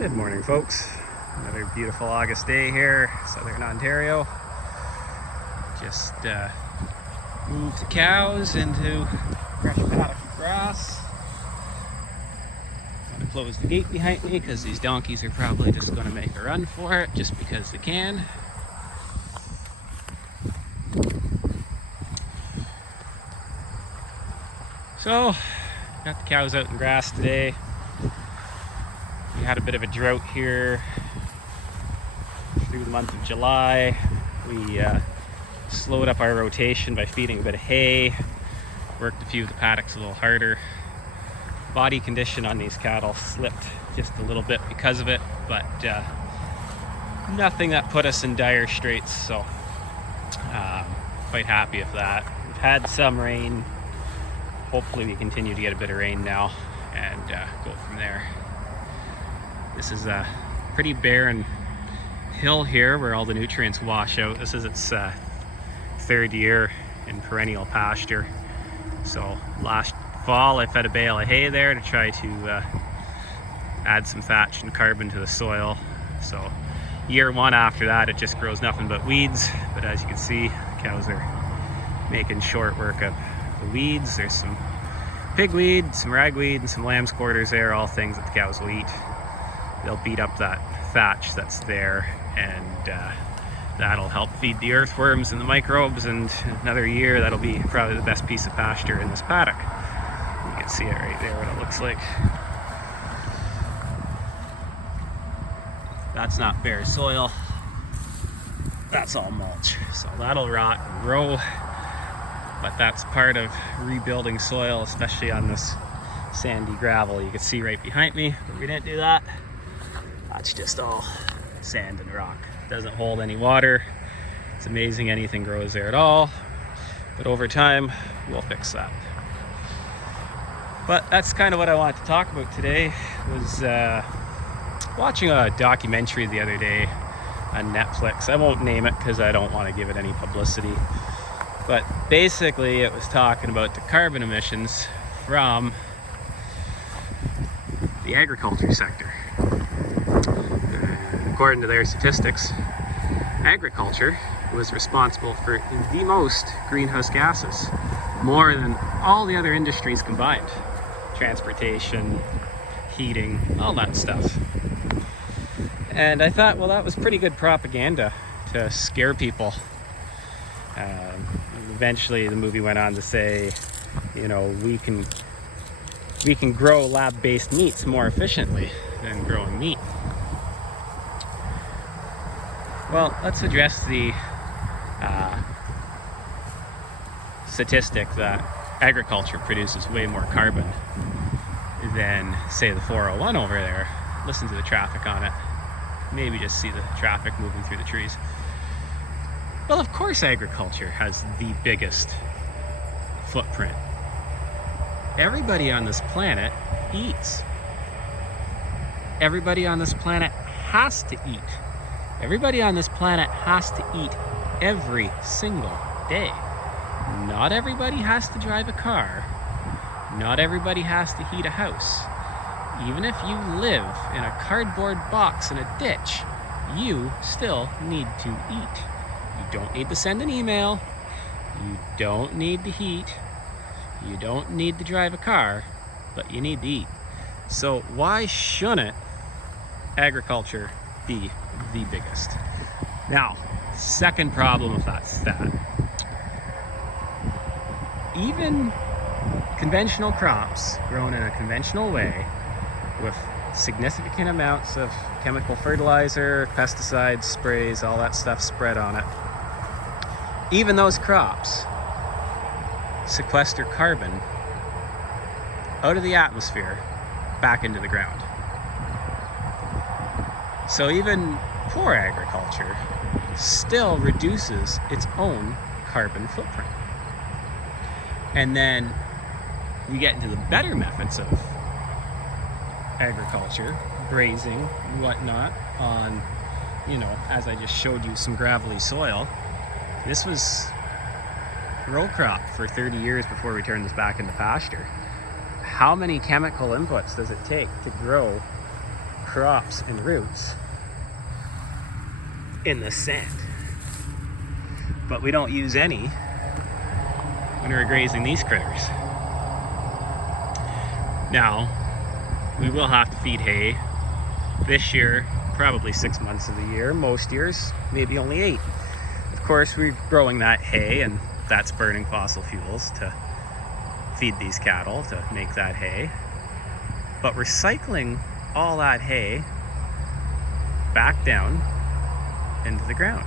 Good morning, folks. Another beautiful August day here, southern Ontario. Just moved the cows into fresh paddock of grass. I'm gonna close the gate behind me because these donkeys are probably just gonna make a run for it just because they can. So, got the cows out in grass today. We had a bit of a drought here through the month of July. We slowed up our rotation by feeding a bit of hay, worked a few of the paddocks a little harder. Body condition on these cattle slipped just a little bit because of it, but nothing that put us in dire straits, so quite happy with that. We've had some rain. Hopefully we continue to get a bit of rain now and go from there. This is a pretty barren hill here where all the nutrients wash out. This is its third year in perennial pasture. So last fall I fed a bale of hay there to try to add some thatch and carbon to the soil. So year one after that it just grows nothing but weeds, but as you can see, cows are making short work of the weeds. There's some pigweed, some ragweed, and some lamb's quarters there, all things that the cows will eat. They'll beat up that thatch that's there, and that'll help feed the earthworms and the microbes, and another year that'll be probably the best piece of pasture in this paddock. You can see it right there, what it looks like. That's not bare soil, that's all mulch, so that'll rot and grow, but that's part of rebuilding soil, especially on this sandy gravel. You can see right behind me, but we didn't do that. That's just all sand and rock. It doesn't hold any water. It's amazing anything grows there at all, but over time we'll fix that. But that's kind of what I wanted to talk about today. Was watching a documentary the other day on Netflix. I won't name it because I don't want to give it any publicity, but basically it was talking about the carbon emissions from the agriculture sector. According to their statistics, agriculture was responsible for the most greenhouse gases, more than all the other industries combined. Transportation, heating, all that stuff. And I thought, well, that was pretty good propaganda to scare people. Eventually the movie went on to say, you know, we can grow lab-based meats more efficiently than growing meat. Well, let's address the statistic that agriculture produces way more carbon than, say, the 401 over there. Listen to the traffic on it. Maybe just see the traffic moving through the trees. Well, of course agriculture has the biggest footprint. Everybody on this planet eats. Everybody on this planet has to eat. Everybody on this planet has to eat every single day. Not everybody has to drive a car. Not everybody has to heat a house. Even if you live in a cardboard box in a ditch, you still need to eat. You don't need to send an email. You don't need to heat. You don't need to drive a car, but you need to eat. So why shouldn't agriculture be the biggest? Now, second problem with that stat. Even conventional crops grown in a conventional way with significant amounts of chemical fertilizer, pesticides, sprays, all that stuff spread on it, even those crops sequester carbon out of the atmosphere back into the ground. So even poor agriculture still reduces its own carbon footprint. And then we get into the better methods of agriculture, grazing and whatnot on, you know, as I just showed you, some gravelly soil. This was row crop for 30 years before we turned this back into pasture. How many chemical inputs does it take to grow crops and roots in the sand. But we don't use any when we're grazing these critters. Now, we will have to feed hay this year, probably 6 months of the year. Most years, maybe only 8. Of course, we're growing that hay, and that's burning fossil fuels to feed these cattle to make that hay. But we're cycling all that hay back down into the ground.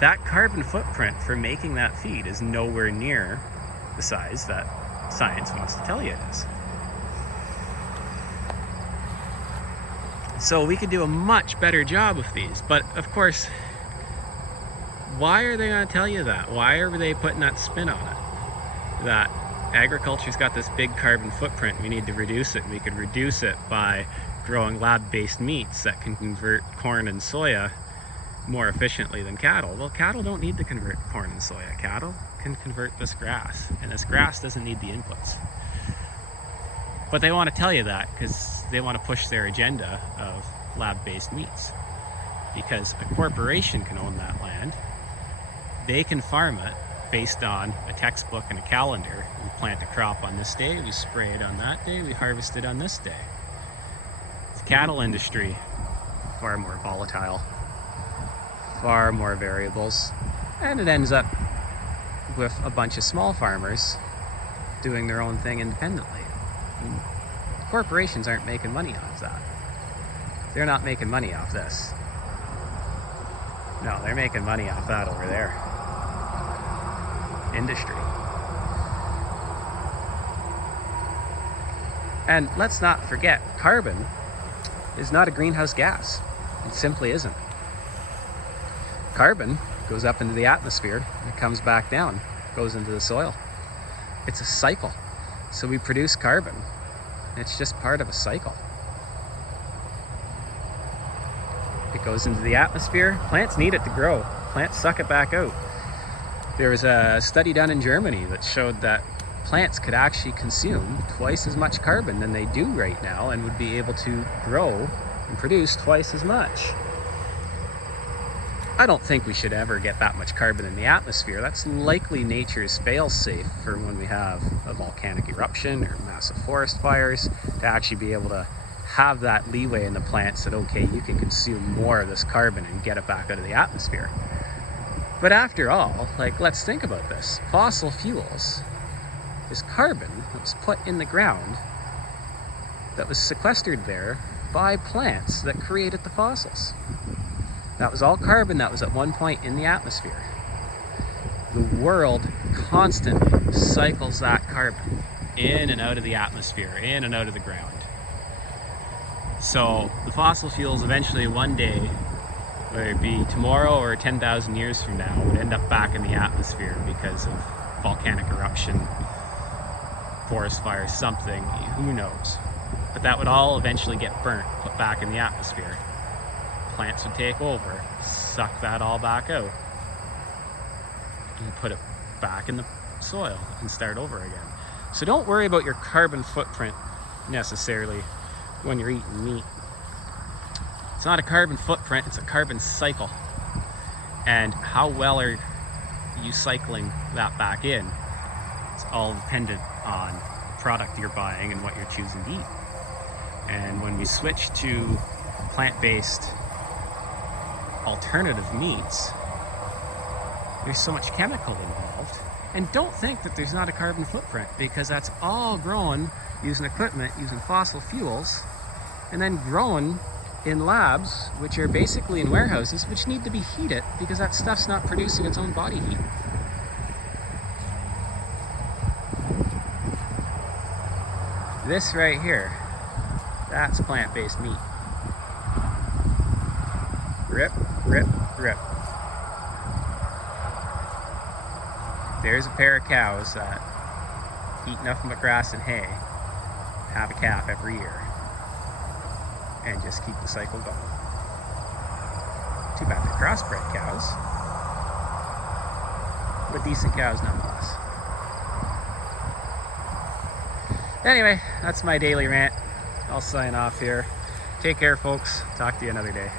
That carbon footprint for making that feed is nowhere near the size that science wants to tell you it is. So we could do a much better job with these, but of course, why are they going to tell you that? Why are they putting that spin on it? That agriculture's got this big carbon footprint, we need to reduce it. We could reduce it by growing lab-based meats that can convert corn and soya more efficiently than cattle. Well, cattle don't need to convert corn and soya. Cattle can convert this grass, and this grass doesn't need the inputs. But they want to tell you that because they want to push their agenda of lab-based meats. Because a corporation can own that land. They can farm it based on a textbook and a calendar. We plant a crop on this day, we spray it on that day, we harvest it on this day. The cattle industry, far more volatile, far more variables, and it ends up with a bunch of small farmers doing their own thing independently. And corporations aren't making money off that. They're not making money off this. No, they're making money off that over there. Industry. And let's not forget, carbon is not a greenhouse gas. It simply isn't. Carbon goes up into the atmosphere, it comes back down, goes into the soil. It's a cycle. So we produce carbon. It's just part of a cycle. It goes into the atmosphere. Plants need it to grow. Plants suck it back out. There was a study done in Germany that showed that plants could actually consume twice as much carbon than they do right now and would be able to grow and produce twice as much. I don't think we should ever get that much carbon in the atmosphere. That's likely nature's fail-safe for when we have a volcanic eruption or massive forest fires, to actually be able to have that leeway in the plants that, okay, you can consume more of this carbon and get it back out of the atmosphere. But after all, like, let's think about this. Fossil fuels is carbon that was put in the ground, that was sequestered there by plants that created the fossils. That was all carbon that was at one point in the atmosphere. The world constantly cycles that carbon in and out of the atmosphere, in and out of the ground. So the fossil fuels eventually one day, whether it be tomorrow or 10,000 years from now, would end up back in the atmosphere because of volcanic eruption, forest fire, something, who knows. But that would all eventually get burnt, put back in the atmosphere. Plants would take over, suck that all back out, and put it back in the soil and start over again. So don't worry about your carbon footprint necessarily when you're eating meat. It's not a carbon footprint, it's a carbon cycle. And how well are you cycling that back in? It's all dependent on the product you're buying and what you're choosing to eat. And when we switch to plant-based alternative meats, there's so much chemical involved. And don't think that there's not a carbon footprint, because that's all grown using equipment, using fossil fuels, and then grown in labs, which are basically in warehouses, which need to be heated because that stuff's not producing its own body heat. This right here, that's plant-based meat. Rip, rip, rip. There's a pair of cows that eat nothing but grass and hay, have a calf every year, and just keep the cycle going. Too bad they're crossbred cows, but decent cows nonetheless. Anyway, that's my daily rant. I'll sign off here. Take care, folks. Talk to you another day.